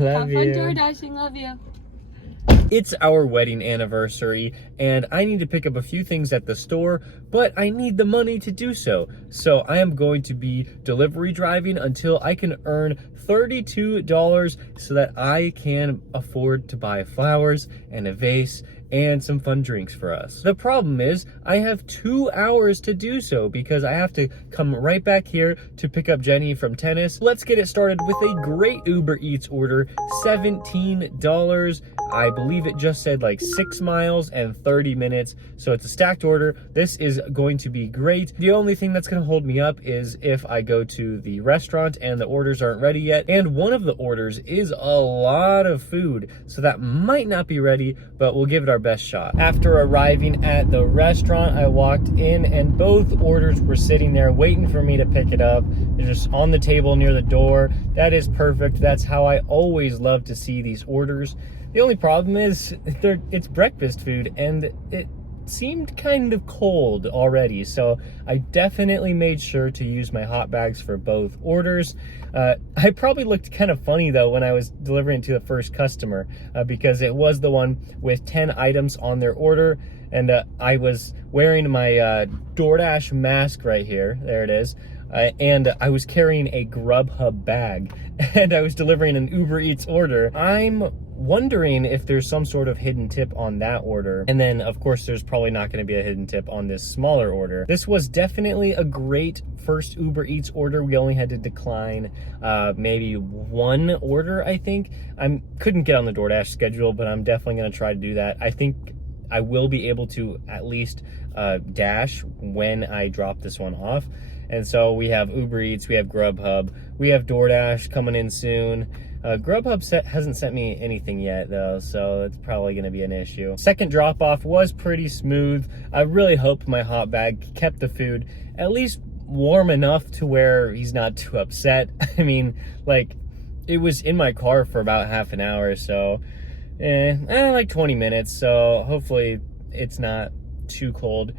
Have fun you. door dashing. Love you. It's our wedding anniversary, and I need to pick up a few things at the store, but I need the money to do so. So I am going to be delivery driving until I can earn $32 so that I can afford to buy flowers and a vase and some fun drinks for us. The problem is I have 2 hours to do so because I have to come right back here to pick up Jenny from tennis. Let's get it started with a great Uber Eats order, $17. I believe it just said like 6 miles and 30 minutes. So it's a stacked order. This is going to be great. The only thing that's gonna hold me up is if I go to the restaurant and the orders aren't ready yet. And one of the orders is a lot of food. So that might not be ready, but we'll give it our best shot. After arriving at the restaurant, I walked in and both orders were sitting there waiting for me to pick it up. They're just on the table near the door. That is perfect. That's how I always love to see these orders. The only problem is it's breakfast food and it seemed kind of cold already, so I definitely made sure to use my hot bags for both orders. I probably looked kind of funny though when I was delivering to the first customer because it was the one with 10 items on their order, and I was wearing my DoorDash mask right here. There it is. And I was carrying a Grubhub bag and I was delivering an Uber Eats order. I'm wondering if there's some sort of hidden tip on that order. And then of course there's probably not going to be a hidden tip on this smaller order. This was definitely a great first Uber Eats order. We only had to decline maybe one order, I think. I couldn't get on the DoorDash schedule, but I'm definitely going to try to do that. I think I will be able to at least dash when I drop this one off. And so we have Uber Eats, we have Grubhub, we have DoorDash coming in soon. Grubhub hasn't sent me anything yet though, so it's probably gonna be an issue. Second drop off was pretty smooth. I really hope my hot bag kept the food at least warm enough to where he's not too upset. I mean, like, it was in my car for about half an hour, so like 20 minutes, so hopefully it's not too cold.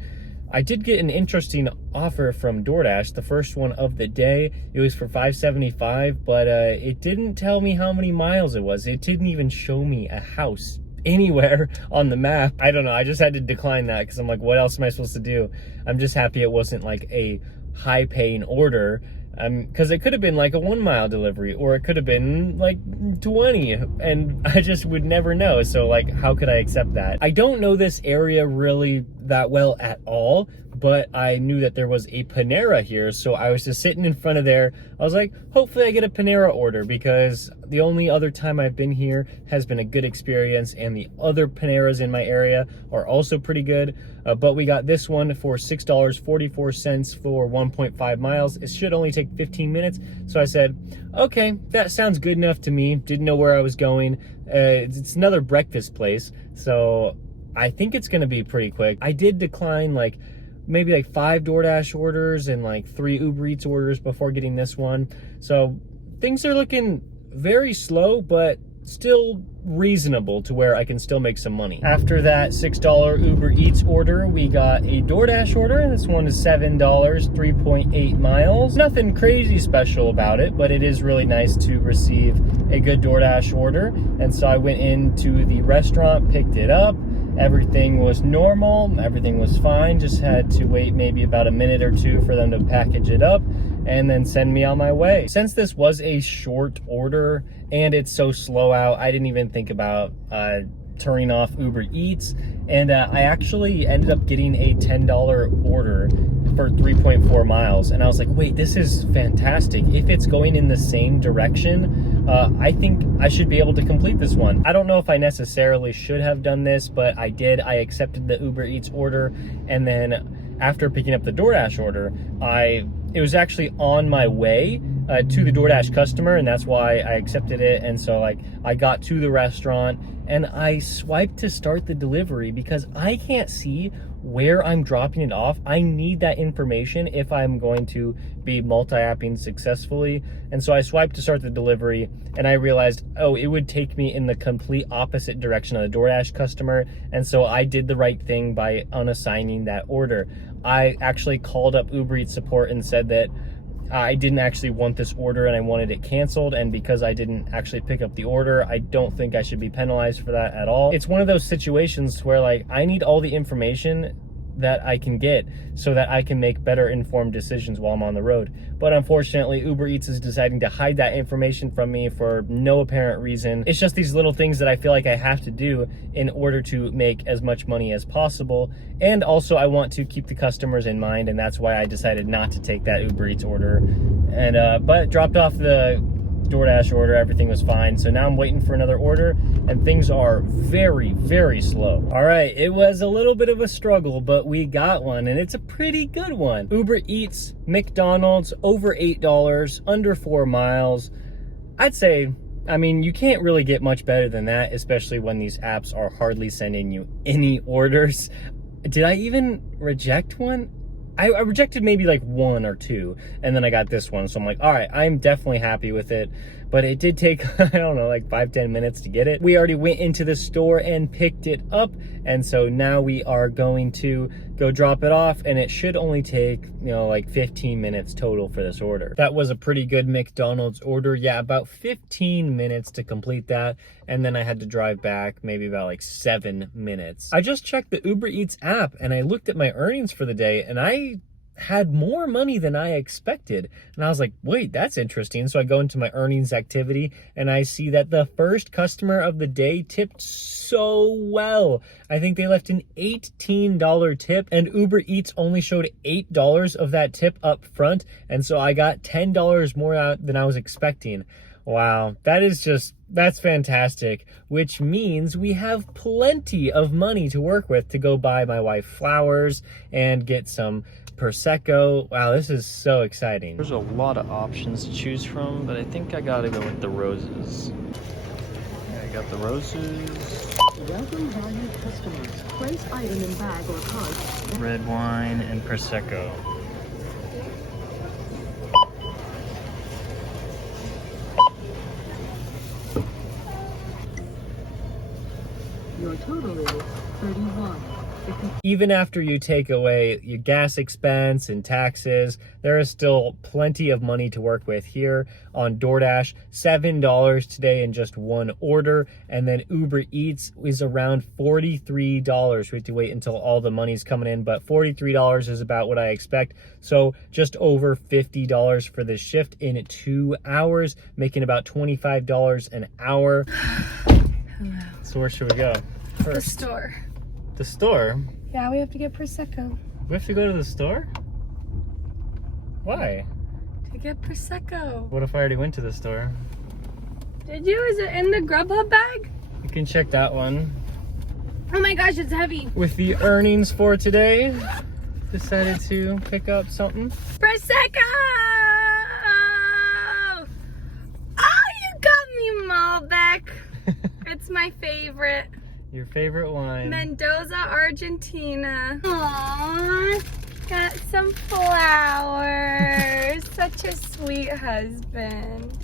I did get an interesting offer from DoorDash, the first one of the day. It was for $5.75, but it didn't tell me how many miles it was. It didn't even show me a house anywhere on the map. I don't know, I just had to decline that because I'm like, what else am I supposed to do? I'm just happy it wasn't like a high paying order. Because it could have been like a 1 mile delivery, or it could have been like 20, and I just would never know. So like, how could I accept that? I don't know this area really that well at all, but I knew that there was a Panera here, so I was just sitting in front of there. I was like, hopefully I get a Panera order, because the only other time I've been here has been a good experience, and the other Paneras in my area are also pretty good. But we got this one for $6.44 for 1.5 miles. It should only take 15 minutes. So I said, okay, that sounds good enough to me. Didn't know where I was going. It's another breakfast place, so I think it's gonna be pretty quick. I did decline like maybe like 5 DoorDash orders and like 3 Uber Eats orders before getting this one. So things are looking very slow, but still reasonable to where I can still make some money. After that $6 Uber Eats order, we got a DoorDash order. This one is $7, 3.8 miles. Nothing crazy special about it, but it is really nice to receive a good DoorDash order. And so I went into the restaurant, picked it up. Everything was normal, everything was fine, just had to wait maybe about a minute or two for them to package it up and then send me on my way. Since this was a short order and it's so slow out, I didn't even think about turning off Uber Eats, and I actually ended up getting a $10 order for 3.4 miles, and I was like, wait, this is fantastic. If it's going in the same direction, I think I should be able to complete this one. I don't know if I necessarily should have done this, but I did. I accepted the Uber Eats order, and then after picking up the DoorDash order, it was actually on my way to the DoorDash customer, and that's why I accepted it. And so like, I got to the restaurant and I swiped to start the delivery because I can't see where I'm dropping it off. I need that information if I'm going to be multi-apping successfully. And so I swiped to start the delivery, and I realized, oh, it would take me in the complete opposite direction of the DoorDash customer. And so I did the right thing by unassigning that order. I actually called up Uber Eats support and said that I didn't actually want this order and I wanted it canceled, and because I didn't actually pick up the order, I don't think I should be penalized for that at all. It's one of those situations where like I need all the information that I can get so that I can make better informed decisions while I'm on the road. But unfortunately, Uber Eats is deciding to hide that information from me for no apparent reason. It's just these little things that I feel like I have to do in order to make as much money as possible. And also I want to keep the customers in mind, and that's why I decided not to take that Uber Eats order. And but dropped off the DoorDash order, everything was fine. So now I'm waiting for another order and things are very, very slow. All right, it was a little bit of a struggle, but we got one and it's a pretty good one. Uber Eats, McDonald's, over $8, under 4 miles. I'd say, I mean, you can't really get much better than that, especially when these apps are hardly sending you any orders. Did I even reject one? I rejected maybe like 1 or 2, and then I got this one. So I'm like, all right, I'm definitely happy with it. But it did take, I don't know, like 5-10 minutes to get it. We already went into the store and picked it up. And so now we are going to go drop it off, and it should only take, you know, like 15 minutes total for this order. That was a pretty good McDonald's order. Yeah, about 15 minutes to complete that. And then I had to drive back maybe about like 7 minutes. I just checked the Uber Eats app and I looked at my earnings for the day, and I had more money than I expected. And I was like, wait, that's interesting. So I go into my earnings activity and I see that the first customer of the day tipped so well. I think they left an $18 tip, and Uber Eats only showed $8 of that tip up front. And so I got $10 more out than I was expecting. Wow, that's fantastic, which means we have plenty of money to work with to go buy my wife flowers and get some Prosecco. Wow, this is so exciting. There's a lot of options to choose from, but I think I gotta go with the roses. I got the roses. Welcome valued customers. Place item in bag or cart. Red wine and Prosecco. Your total is 31. Even after you take away your gas expense and taxes, there is still plenty of money to work with here on DoorDash. $7 today in just one order. And then Uber Eats is around $43. We have to wait until all the money's coming in, but $43 is about what I expect. So just over $50 for this shift in 2 hours, making about $25 an hour. Hello. So where should we go first? The store. The store? Yeah, we have to get Prosecco. We have to go to the store? Why? To get Prosecco. What if I already went to the store? Did you? Is it in the Grubhub bag? You can check that one. Oh my gosh, it's heavy. With the earnings for today, decided to pick up something. Prosecco! Oh, you got me, Malbec. It's my favorite. Your favorite wine. Mendoza, Argentina. Aww, got some flowers. Such a sweet husband.